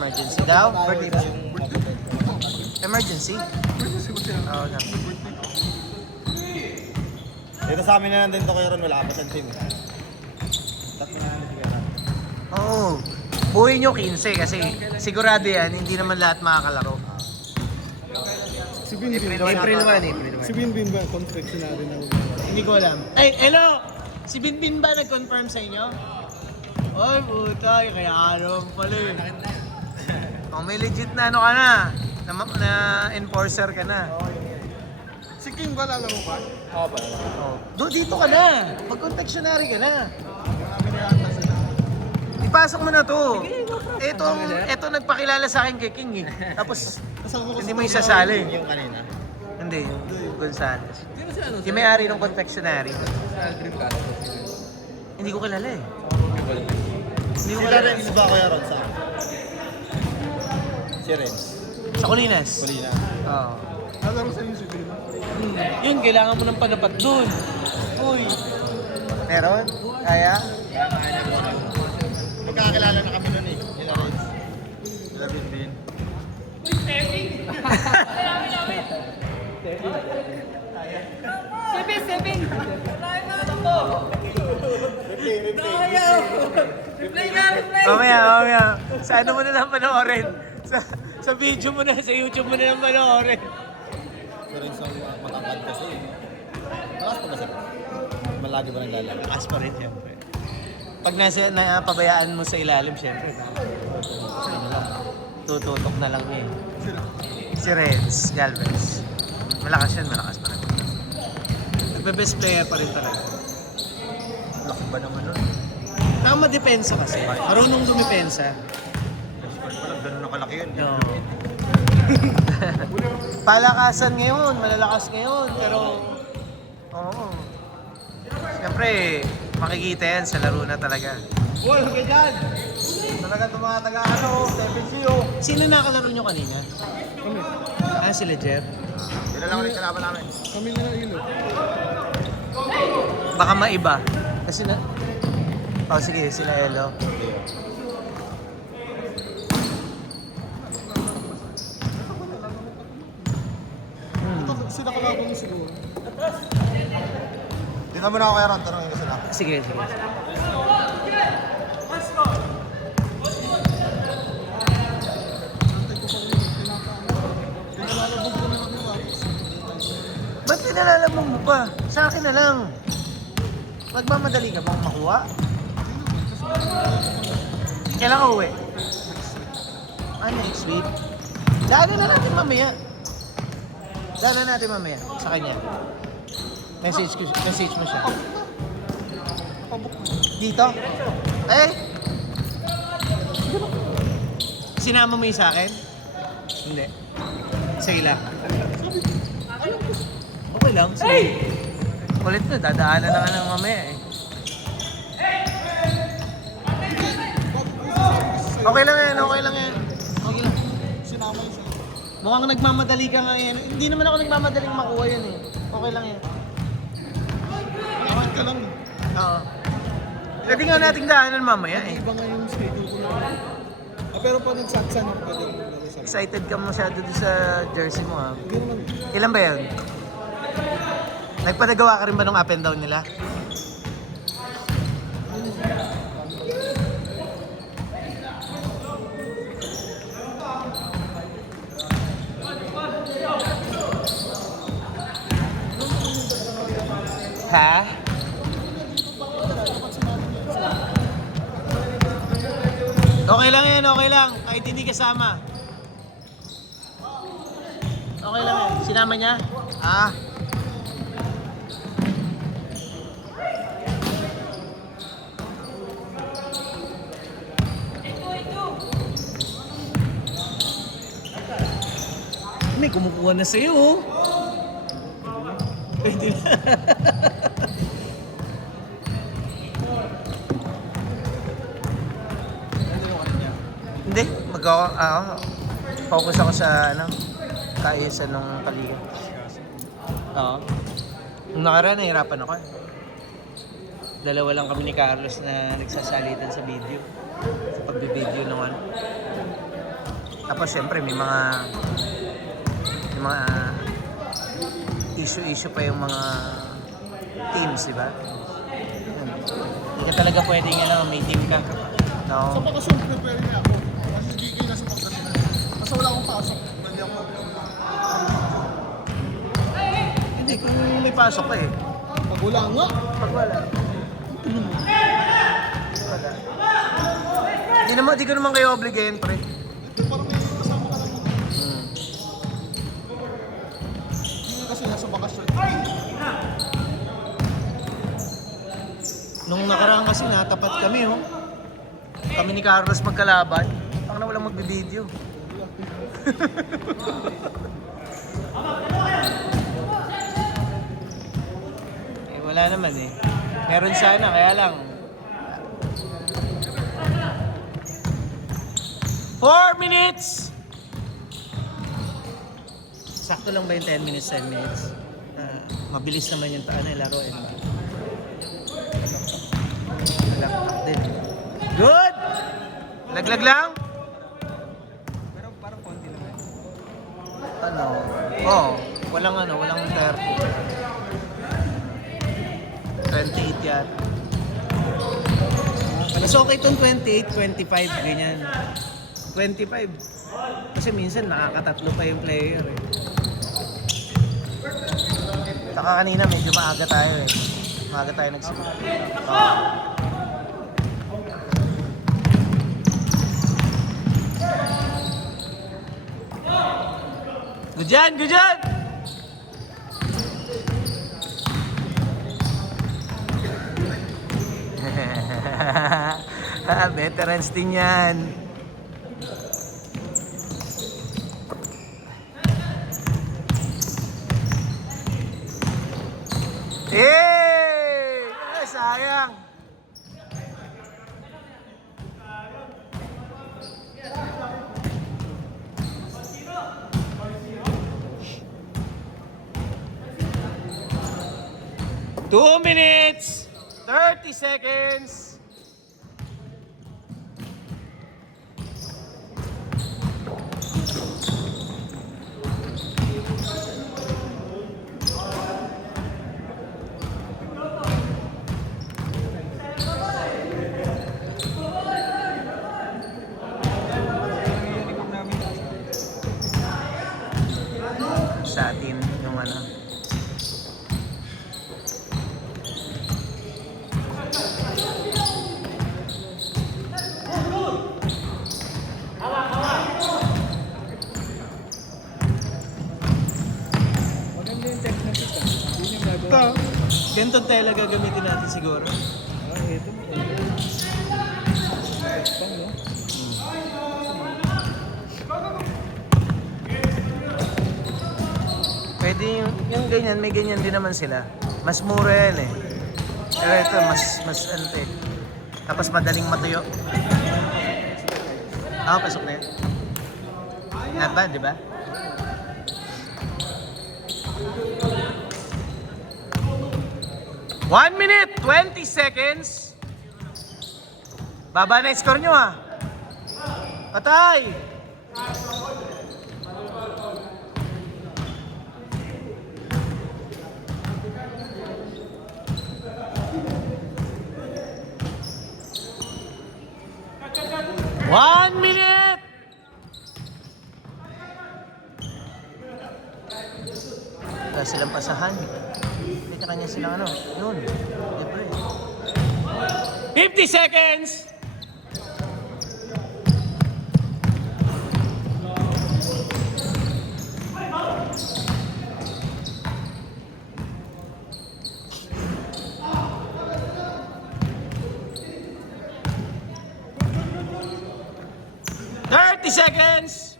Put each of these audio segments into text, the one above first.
Emergency daw? Birthday ba? Emergency? Oo na. Dito sa amin na lang din to kayo ron, wala ka pa sa team. Tatlo na lang siguro. Oo. Buhay nyo 15 kasi sigurado yan, hindi naman lahat makakalaro. Si Binbin. April 1. Si Binbin ba? Confectionary na. Hindi ko alam. Ay, hello! Si Binbin ba nag-confirm sa inyo? Oy, puta, kaya alam pala eh. Oh, may legit na ano ka na. Na enforcer ka na. Si King ba lalaro ka? Oo ba? Oh. Dito ka na. Mag-confectionary ka na. Marami na yata sila. Ipasok mo na to. Ito nagpakilala sa akin kay King eh. Tapos, Kasama ko hindi mo isasali. Yung kanina. Hindi, yung Gonzales. Yung may-ari ng confectionary. Hindi ko kilala eh. Hindi ko Sila kilala. rin, ba kuya ron sa akin? Si Renz. Sa Colinas. Colina. Oo. Lalaro sa inyo si Bin. Yun, kailangan mo ng panapat dun. Uy. Meron? Kaya? Magkakakilala na kami nun eh. Sila Renz. Sila Binbin. Mamaya. Sa ano mo na lang panoorin? Sa video mo na, sa YouTube mo na lang panoorin. Si Renz ang matangkad kasi. Malakas pa ba sila? Malagi ba nang lalaki? Lakas pa rin, siyempre. Pag napabayaan mo sa ilalim, siyempre. Ano lang, tututok na lang eh. Si Renz Galvez. Malakas pa rin. Nagbe-best player pa rin talaga. Laki ba naman nun? Tama depensa kasi. Marunong dumepensa. Ganun na kalaki yun. No. Palakasan ngayon, malalakas ngayon, pero oo. Siyempre, makikita yan sa laro na talaga. Uy, huwag dyan! Talaga tumataga ano, 7-0. Sino nakalaro nyo kanina? Kami. Sila Jeff? Sila lang ulit kalaban namin. Kami na lang ilo. Baka maiba. Kasi na... Oh, sige, sila Elo. Sila kalaban mo siguro. Dito mo na ako kaya ron, tanongin ko sila. Sige. Pinalalabog ko na lang yung Rapis. Ba't pinalalabog mo pa? Sa akin na lang. Magmamadali ka bang makuha? Kailan ka uwi? Next week? Daanan na natin mamaya. Sa kanya. Message mo siya. Dito? Eh? Sinama mo yung sa akin? Hindi. Sige lang. Okay lang. Sige. Kulit na, dadaanan na nga ng mamaya eh. Okay lang yan. Sinama yung siya. Mukhang nagmamadali ka nga yan. Hindi naman ako nagmamadaling makuha yan eh. Okay lang yan. Nakakit ka lang. Oo. Pwede nga nating daanan mamaya eh. Iba nga yung schedule ko na. Pero pag nagsaksan ako, pwede mo lalo sa Excited ka masyado doon sa jersey mo ha. Hindi naman. Ilan ba yun? Nagpadagawa ka rin ba ng up and down nila? Ha? Okay lang yan, okay lang. Kahit hindi kasama. Okay lang yan. Sinama niya? May kumukuha na sa'yo, oh. Pwede na. Hindi, focus ako sa kaayusan ng paliga. Oo. Nung nakaraan, nahirapan ako. Dalawa lang kami ni Carlos na nagsasalitan sa video. Sa pagbe-video ng Tapos syempre may mga issue pa yung mga teams, di ba? Yun. Hindi ka talaga pwedeng may team ka. Sa No? bakasyon, prepare niya ako. Kasi si DK na sa Pangasinan. Kasi wala akong pasok. Hindi ako. Hindi, kung may pasok ka eh. Pag wala nga. Pag wala. Wala. Di ko naman kayo obligayin, pre. Ito parang may kasama ka lang. Hindi kasi nasa bakasyon. Nung nakaraan kasi natapat kami, oh. Kami ni Carlos magkalaban. Ang na walang magbibideo. Wala naman eh. Meron sana, kaya lang. 4 minutes! Sakto lang ba yung 10 minutes, 10 minutes? Mabilis naman yung laro. Malakpak din. Good! Laglag lang? Pero parang konti lang. Walang 30. 28 yan. Mas okay itong 28, 25, ganyan. 25. Kasi minsan nakakatatlo pa yung player eh. Saka kanina medyo maaga tayo eh. Maaga tayo nagsimula. Good dyan! Good dyan! Veterans din yan. Sayang. Two minutes, 30 seconds. Sa atin yung Maganda yung technique ka. Yun yung gagawa. ganitong tela gagamitin natin siguro. Ito. Pang, no? Pwede yung ganyan, may ganyan din naman sila. Mas mura yan eh. Pero ito, mas ante. Tapos madaling matuyo. Pasok na yan. Not bad, di ba? One minute, 20 seconds. Baba na yung score nyo ah. Patay! One minute! Wala silang pasahan. Hindi ka kanya silang yun. Libre. 50 seconds! Seconds.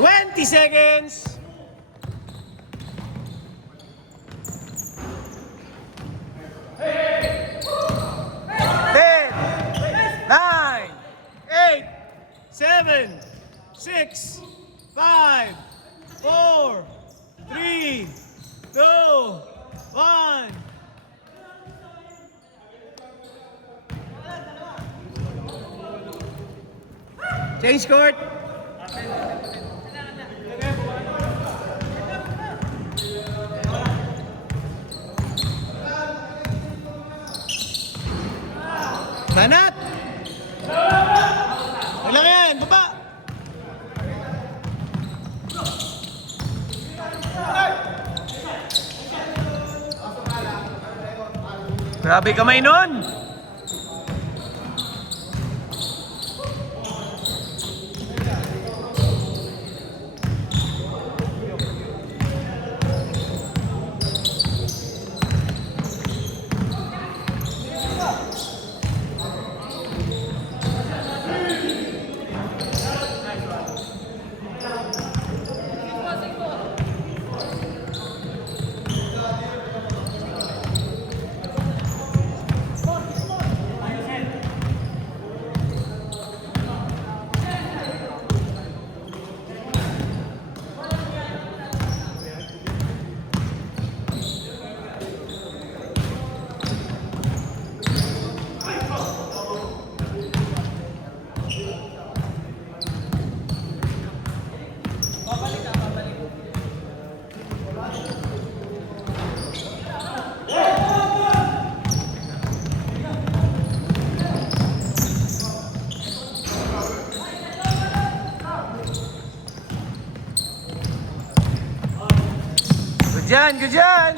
20 seconds. 7, 6, 5, 4, 3, 2, 1, Change court! Banat! Wala yan! Baba! Grabe kamay nun! Good dyan! Good dyan!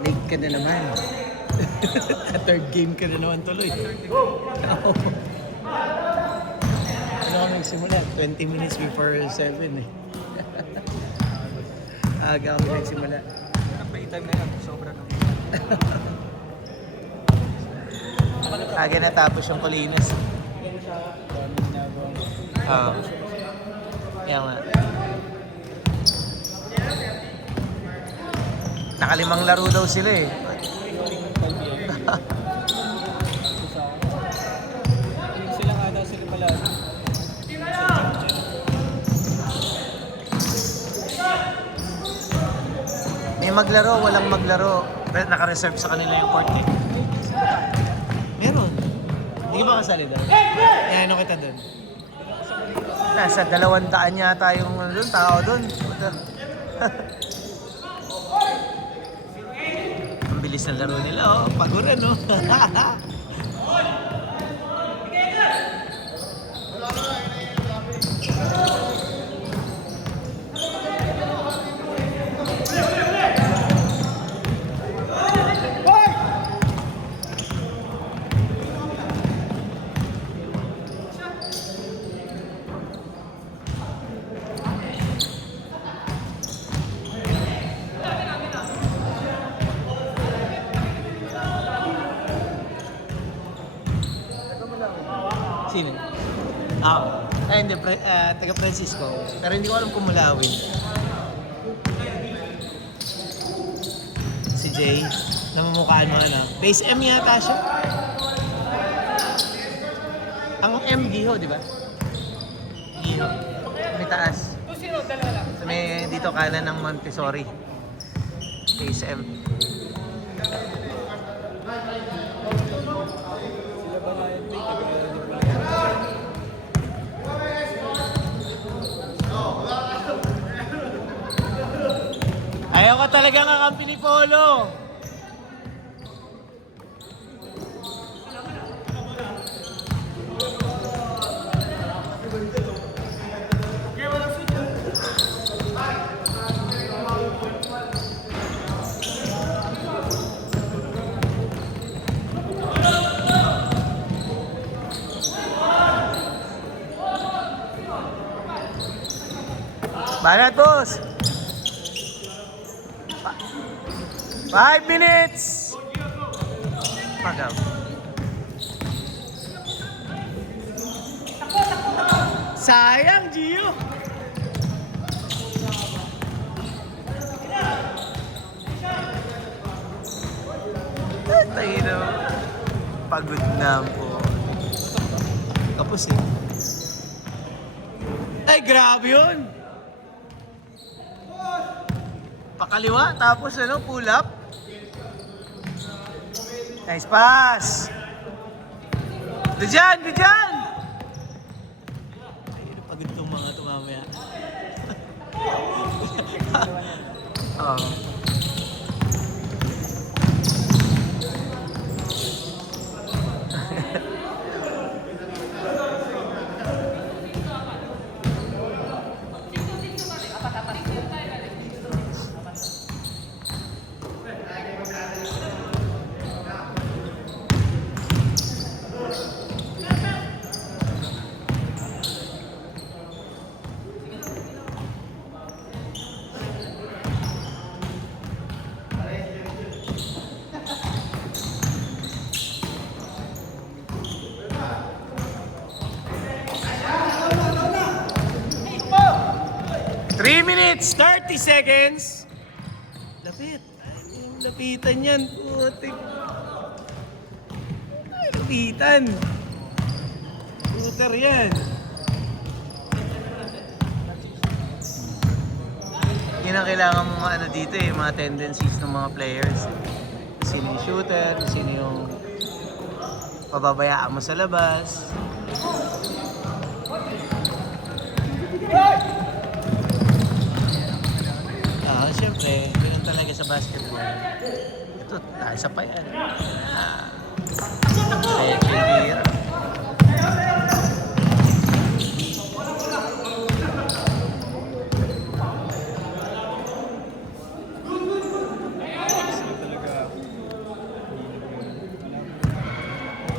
Late ka na naman. Third game ka na naman tuloy. Ano ako nagsimula? 20 minutes before 7 eh. Aga kami nagsimula. Pay-time na yan. Sobra na. Aga natapos yung Colinas. Oo. Kaya nga. Nakalimang laro daw sila eh. Sila nga daw sila pala. May maglaro, walang maglaro. Pero naka-reserve sa kanila yung court eh. Meron. Hindi ka ba kasali doon? Eh, ano kita doon? Nasa 200 yata yung doon, tao doon. Ang bilis ng laro nila, oh. Paguran, oh. Sino? Ay, hindi. Taga Francisco. Pero hindi ko alam kung mulawin. Si Jay. Namumukhaan mo ano. Base M yata siya. Ang M, Giho, di ba? Giho. May taas. So, may dito kanan ng Montessori. Base M. Sila ba na yung Ayaw ka talaga kakampi ni Polo. Banat, boss! 5 minutes! Magaw. Sayang, Gio. Tayo na. Pagod na po. Kapos eh. Ay, grabe yun. Pakaliwa, tapos ano, pull up. Nice pass. Diyan, diyan. Ay, pagod itong mga ito mamaya. Oo. Three minutes, 30 seconds. Lapit. Ay, yung lapitan yan. Putik. Ay, lapitan. Puter yan. Yun ang kailangan mga ano dito eh, mga tendencies ng mga players. Sino yung shooter, sino yung pababayaan mo sa labas. Siyempre, ganun talaga sa basketball. Ito, isa pa yan. Kaya Chilvira.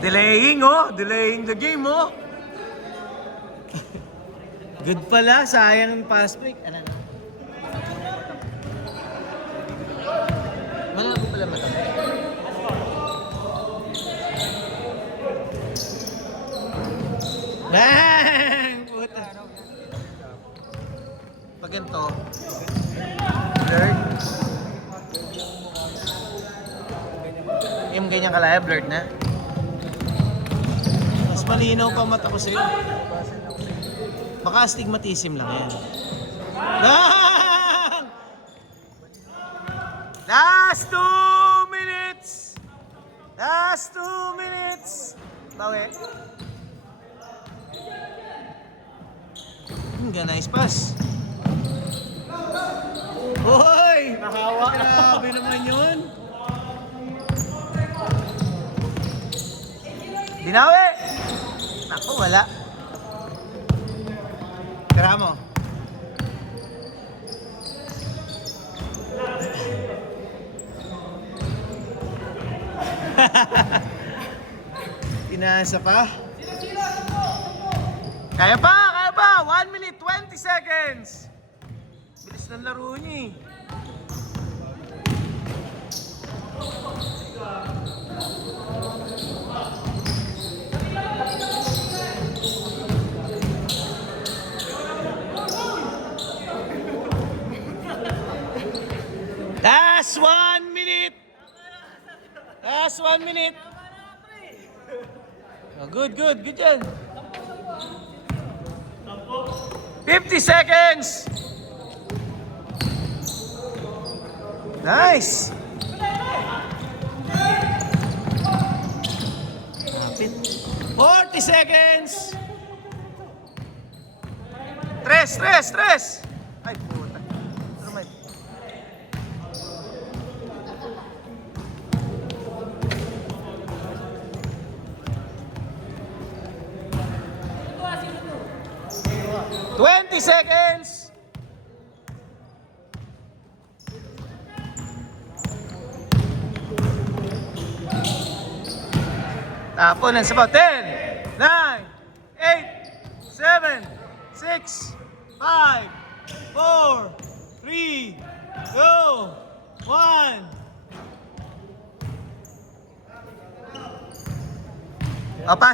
Delaying oh! Delaying the game oh! Good pala, sayang yung pass break. Ano? Malabo pala matangkay. Bang! Puta. Pag ganito, blurred. Yung ganyan kalaya, blurred na. Mas malinaw pa mata ko sa'yo. Baka astigmatism lang yan. Bang! Last 2 minutes! Last 2 minutes! Bawi. Nice pass. Hoy! Nahawa. Grabe naman yun. Binawi! Naku, wala. Tira mo. Pinasa pa. Kaya pa! Kaya pa! 1 minute, 20 seconds! Bilis ng laro niya eh. Last 1 minute! Last 1 minute! Oh, good, good. Good yan. 50 seconds! Nice! Kapit. 40 seconds! Tres! Ay, puta. Ano may... $20 seconds! Tapon and about 10, 9, 8, 7, 6, 5, 4, 3, 2, 1. Apa?